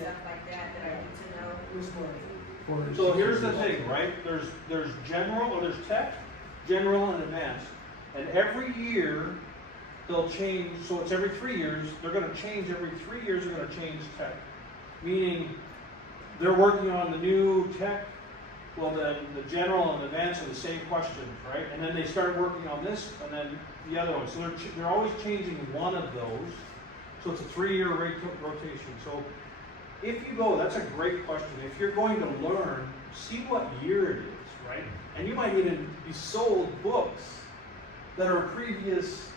stuff like that I need to know. So here's the thing, right? There's general, or there's tech, general, and advanced. And every year, they'll change, so it's every 3 years, they're gonna change, every 3 years they're gonna change tech. Meaning, they're working on the new tech, well then the general and advanced are the same questions, right? And then they start working on this, and then the other one. So they're always changing one of those. So it's a 3-year rotation. So if you go, that's a great question. If you're going to learn, see what year it is, right? And you might even be sold books that are previous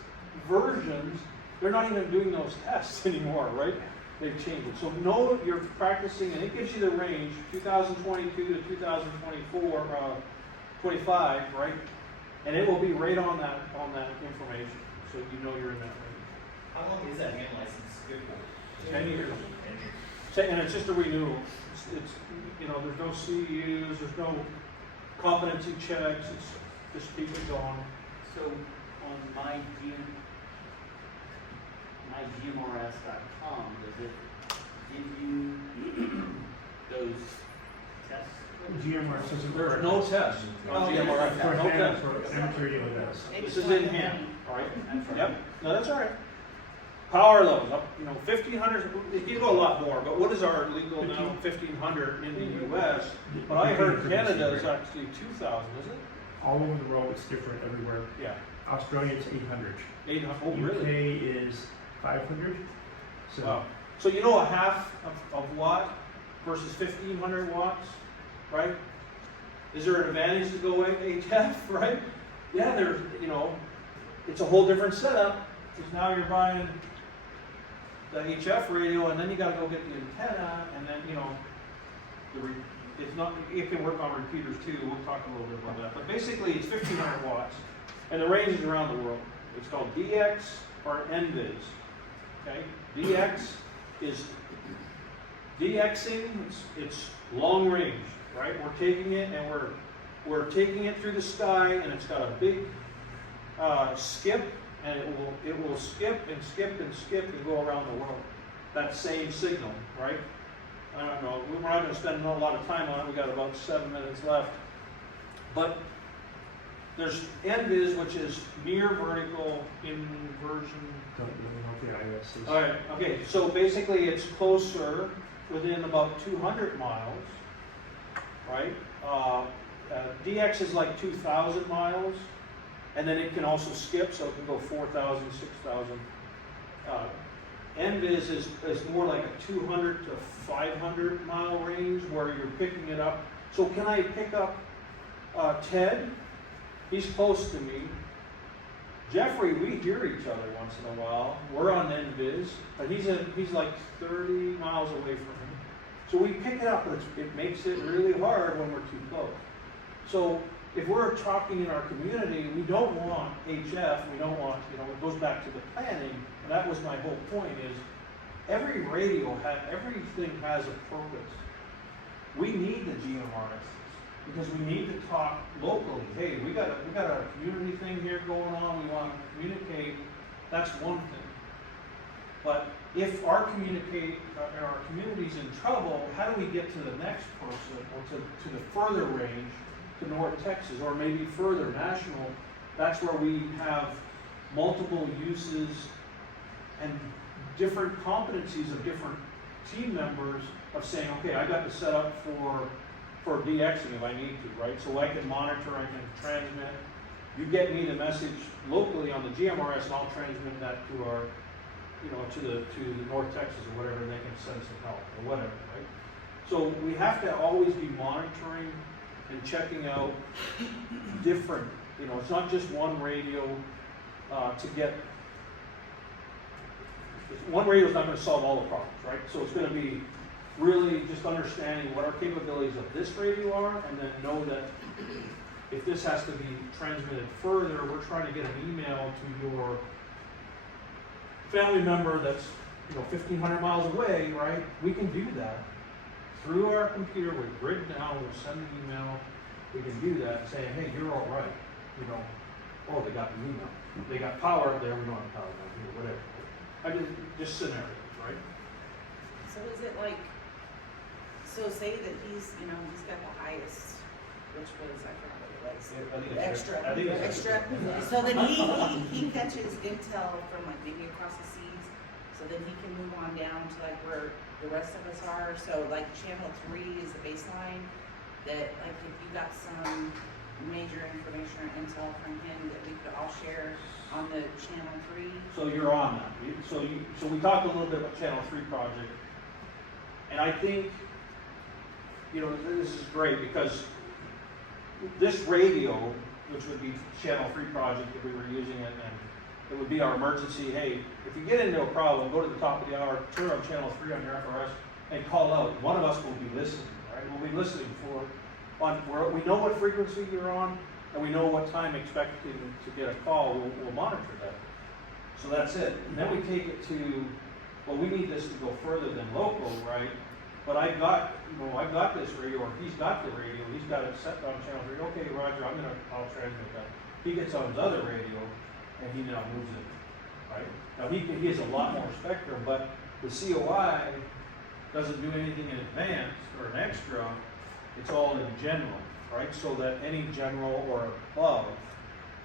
versions. They're not even doing those tests anymore, right? They've changed it. So know that you're practicing, and it gives you the range, 2022 to 2024, 25, right? And it will be right on that information, so you know you're in that range. How long is that hand license good for? 10 years. 10 years. And it's just a renewal. It's you know, there's no CUs, there's no competency checks. It's just keep it going. So on mygmrs.com, does it give you those tests? GMR says There's no test on GMRS. For No hand, test. for amateur radio does. This is in hand, all right? Yep. No, that's all right. Power levels up, 1,500. It can go a lot more, but what is our legal now? 1,500 in the U.S. But I heard Canada is actually 2,000, is it? All over the world, it's different everywhere. Yeah. Australia, it's 800. 800. Oh, UK really? is 500. So Wow. So a half of watt versus 1,500 watts, right? Is there an advantage to go HF, right? Yeah, there's, it's a whole different setup, because now you're buying the HF radio, and then you got to go get the antenna, and then it can work on repeaters too. We'll talk a little bit about that. But basically, it's 1,500 watts, and the range is around the world. It's called DX or NVIS. Okay, DX is DXing. It's long range, right? We're taking it and we're taking it through the sky, and it's got a big skip. And it will skip and skip and skip and go around the world. That same signal, right? I don't know. We're not going to spend a lot of time on it. We got about 7 minutes left. But there's NVIS, which is near vertical inversion. don't really know what the IS is. All right. Okay. So basically, it's closer, within about 200 miles, right? DX is like 2,000 miles. And then it can also skip, so it can go 4,000, 6,000. NVIS is more like a 200 to 500 mile range where you're picking it up. So can I pick up Ted? He's close to me. Jeffrey, we hear each other once in a while. We're on NVIS, but he's like 30 miles away from me. So we pick it up, but it makes it really hard when we're too close. So if we're talking in our community, we don't want HF, we don't want, it goes back to the planning, and that was my whole point is, every everything has a purpose. We need the GMRs, because we need to talk locally. Hey, we got a community thing here going on, we want to communicate, that's one thing. But if our community's in trouble, how do we get to the next person, or to the further range, to North Texas, or maybe further national? That's where we have multiple uses and different competencies of different team members of saying, okay, I got to set up for DXing if I need to, right? So I can monitor, I can transmit. You get me the message locally on the GMRS, and I'll transmit that to our, to the North Texas or whatever, and they can send some help or whatever, right? So we have to always be monitoring and checking out different, it's not just one radio to get, one radio is not going to solve all the problems, right? So it's going to be really just understanding what our capabilities of this radio are, and then know that if this has to be transmitted further, we're trying to get an email to your family member that's 1,500 miles away, right? We can do that. Through our computer, we grid down, we'll send an email, we can do that, saying, hey, you're all right. Oh, they got the email. They got power up there, we don't have power down here, whatever. I just scenarios, right? So is it like So say that he's got the highest, which was, I forgot what it was. I think it's Extra. I think it's Extra. So then he catches intel from like maybe across the seas, so then he can move on down to like where the rest of us are. So like channel 3 is the baseline, that like if you got some major information or intel from him that we could all share on the channel 3. So you're on that. So we talked a little bit about Channel 3 project. And I think, this is great because this radio, which would be Channel 3 project if we were using it, and it would be our emergency, hey, if you get into a problem, go to the top of the hour, turn on Channel 3 on your FRS and call out. One of us will be listening, right? We'll be listening we know what frequency you're on, and we know what time expected to get a call. We'll monitor that. So that's it. And then we take it to, well, we need this to go further than local, right? But I've got this radio, or he's got the radio, he's got it set on channel 3. Okay, Roger, I'll transmit that. He gets on his other radio, and he now moves it, right? Now he has a lot more spectrum, but the COI doesn't do anything in advance or an extra. It's all in general, right? So that any general or above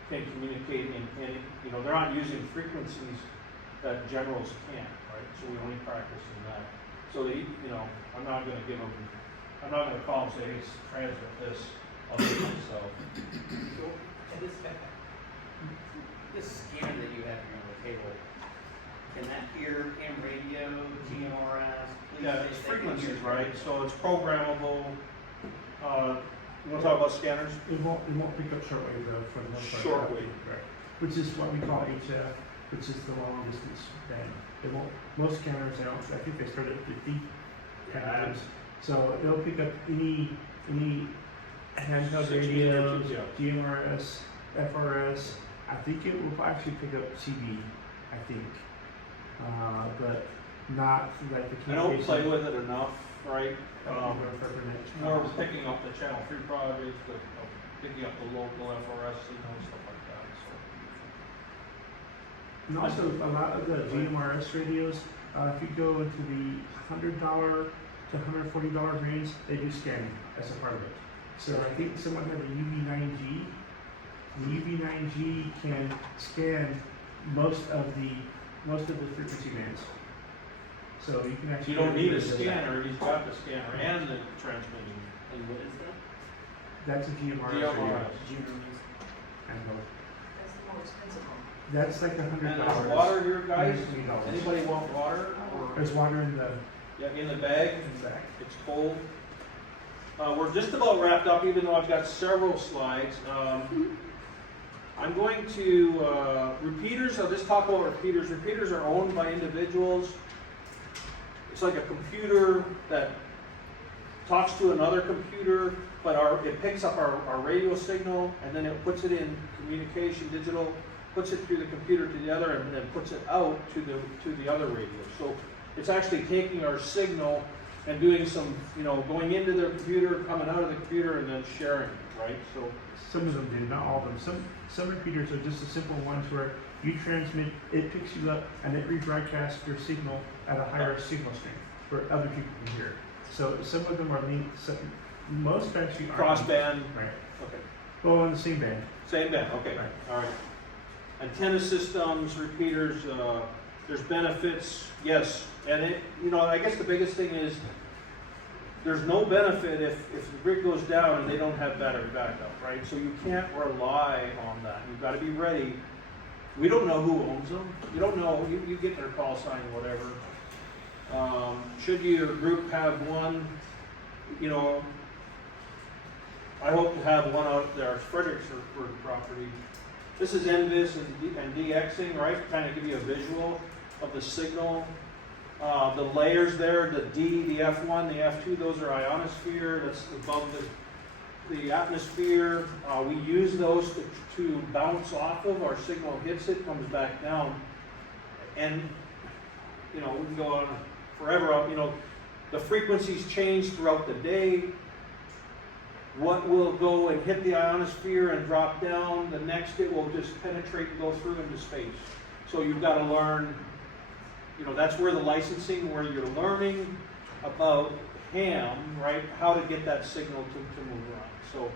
can communicate in any, they're not using frequencies that generals can't, right? So we only practice in that. So I'm not going to call and say, hey, transmit this, I'll do it myself. So, and this scanner that you have here on the table, can that hear ham radio, gmrs? Yeah, it's frequencies, right? So it's programmable. You want to talk about scanners? It won't pick up shortwave though for the most part. Shortwave. Right. Which is what we call HF, which is the long distance band. It won't, most scanners now, I think they start at 50 megahertz. So it'll pick up any handheld 60 radios, hertz, yeah. GMRS, FRS. I think it will actually pick up CB, I think. But not like the I don't communication. play with it enough, right? Preppernet. More picking up the Channel 3 projects, picking up the local FRS signals, stuff like that. So. And also, a lot of the GMRS radios, if you go into the $100 to $140 range, they do scanning as a part of it. So I think someone had a UV9G. The UV9G can scan most of the frequency bands. So you can actually. You don't need a scanner, he's got the scanner and the transmitting. And what is that? That's a GMRS radio. GMRS. And That's the more expensive one. that's like $100. And there's water here, guys. $120. Anybody want water? There's water in the In the bag. back. It's cold. We're just about wrapped up, even though I've got several slides. I'm going to, repeaters, I'll just talk about repeaters. Repeaters are owned by individuals. It's like a computer that talks to another computer, but it picks up our radio signal, and then it puts it in communication, digital, puts it through the computer to the other, and then puts it out to the other radio. So it's actually taking our signal and doing some, going into the computer, coming out of the computer, and then sharing it, right? So Some of them do, not all of them. Some repeaters are just the simple ones where you transmit, it picks you up, and it rebroadcasts your signal at a higher signal strength where other people can hear it. So some of them are linked, most actually are crossband. Right. Okay. Well, on the same band. Same band, okay, Right. all right. Antenna systems, repeaters, there's benefits, yes. And I guess the biggest thing is there's no benefit if the grid goes down and they don't have battery backup, right? So you can't rely on that. You've got to be ready. We don't know who owns them. You don't know, you get their call sign, whatever. Should your group have one, I hope to have one out there, Fredericksburg property. This is NVIS and DXing, right? Kind of give you a visual of the signal. The layers there, the D, the F1, the F2, those are ionosphere. That's above the atmosphere. We use those to bounce off of. Our signal hits it, comes back down. And, we can go on forever. The frequencies change throughout the day. What will go and hit the ionosphere and drop down, the next it will just penetrate and go through into space. So you've got to learn, that's where the licensing, where you're learning about ham, right, how to get that signal to move around.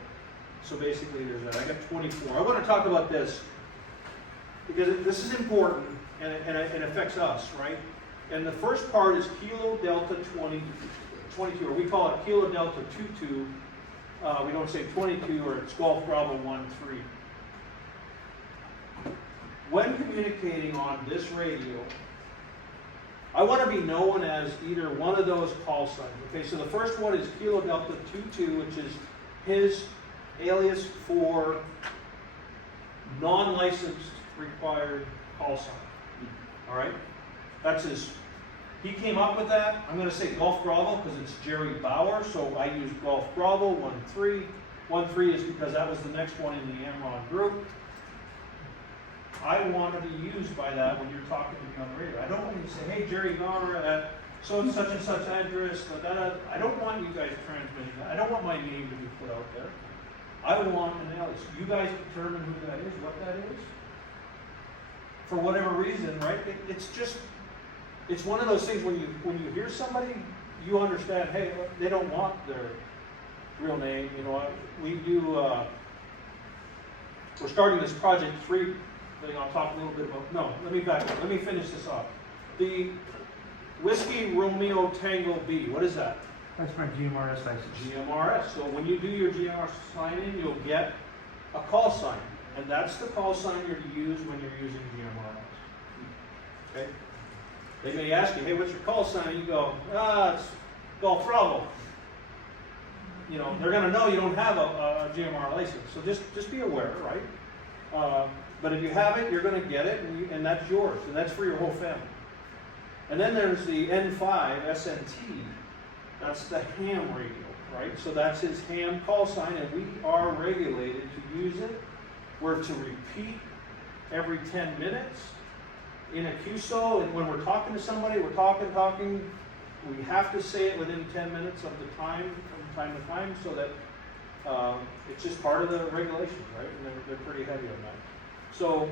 So basically there's that. I got 24. I want to talk about this because this is important and it affects us, right? And the first part is Kilo Delta 22, or we call it Kilo Delta 22. We don't say 22, or it's Golf Bravo 13. When communicating on this radio, I want to be known as either one of those call signs. Okay, so the first one is Kilo Delta 22, which is his alias for non-licensed required call sign. All right, that's his. He came up with that. I'm going to say Golf Bravo because it's Jerry Bauer, so I use Golf Bravo 13. 13 is because that was the next one in the Amron group. I want to be used by that when you're talking to me on the radio. I don't want you to say, hey, Jerry Bauer at so and such address. I don't want you guys transmitting that. I don't want my name to be put out there. I want an alias. You guys determine who that is, what that is. For whatever reason, right? It's one of those things when you hear somebody, you understand, hey, they don't want their real name. You know, we're starting this Project 3 thing. I'll talk a little bit about, no, let me back up. Let me finish this off. The Whiskey Romeo Tango B, what is that? That's my GMRS license. GMRS. So when you do your GMRS sign in, you'll get a call sign. And that's the call sign you're to use when you're using GMRS. Okay? They may ask you, hey, what's your call sign? And you go, it's Golf Bravo. You know, they're going to know you don't have a GMR license. So just be aware, right? But if you have it, you're going to get it, and that's yours. And that's for your whole family. And then there's the N5 SNT. That's the ham radio, right? So that's his ham call sign, and we are regulated to use it. We're to repeat every 10 minutes in a QSO, and when we're talking to somebody, we're talking, we have to say it within 10 minutes of the time, from time to time, so that it's just part of the regulations, right? And they're pretty heavy on that. So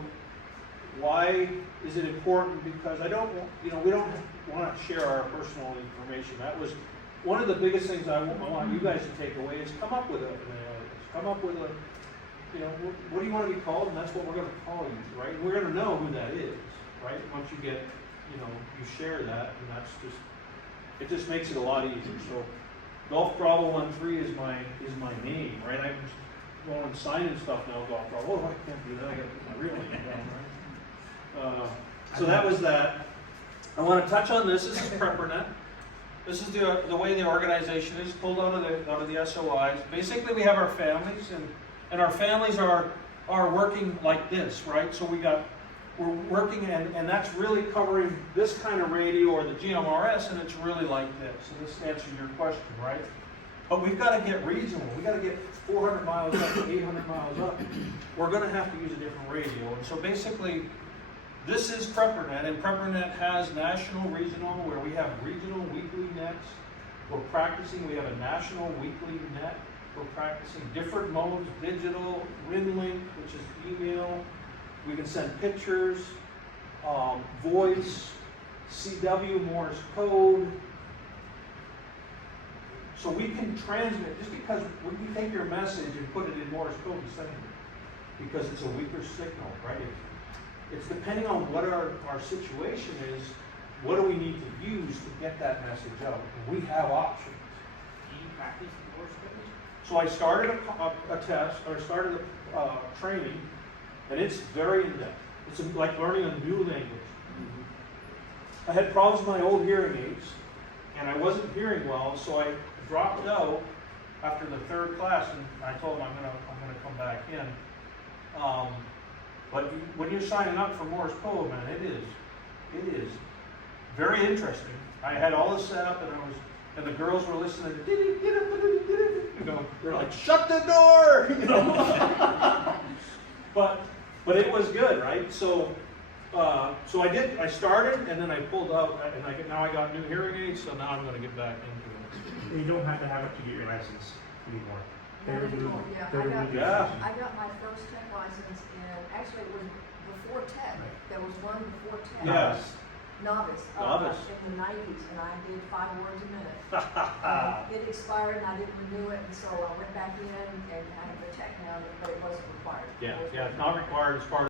why is it important? Because we don't want to share our personal information. That was one of the biggest things I want you guys to take away is come up with an alias. Come up with what do you want to be called? And that's what we're going to call you, right? We're going to know who that is, right? Once you get, you share that, and it just makes it a lot easier. So Golf Bravo 13 is my name, right? I'm just going and signing stuff now, Golf Bravo. Oh, I can't do that. I got to put my real name down, right? So that was that. I want to touch on this. This is Preppernet. This is the way the organization is pulled out of the SOIs. Basically, we have our families, and our families are working like this, right? So we're working, and that's really covering this kind of radio or the GMRS, and it's really like this. So this answers your question, right? But we've got to get regional. We've got to get 400 miles up to 800 miles up. We're going to have to use a different radio. And so basically, this is Preppernet, and Preppernet has national, regional, where we have regional weekly nets. We're practicing. We have a national weekly net. We're practicing different modes, digital, WinLink, which is email. We can send pictures, voice, CW, Morse code. So we can transmit, just because we can take your message and put it in Morse code and send it, because it's a weaker signal, right? It's depending on what our situation is, what do we need to use to get that message out? And we have options. Do you practice Morse code? So I started a test, or started a training, and it's very in-depth. It's like learning a new language. I had problems with my old hearing aids, and I wasn't hearing well, so I dropped out after the third class, and I told them I'm gonna come back in. But when you're signing up for Morse code, man, it is very interesting. I had all this set up, and the girls were listening. They're like, shut the door! But it was good, right? So I started, and then I pulled out, and now I got new hearing aids, so now I'm going to get back into it. You don't have to have it to get your license anymore. Not anymore, yeah. I got my first tech license in, actually it was before tech. Right. There was one before tech. Yes. Novice. Novice. In the nineties, and I did 5 words a minute. It expired and I didn't renew it, and so I went back in and I'm a tech now, but it wasn't required. Yeah, it's not required as far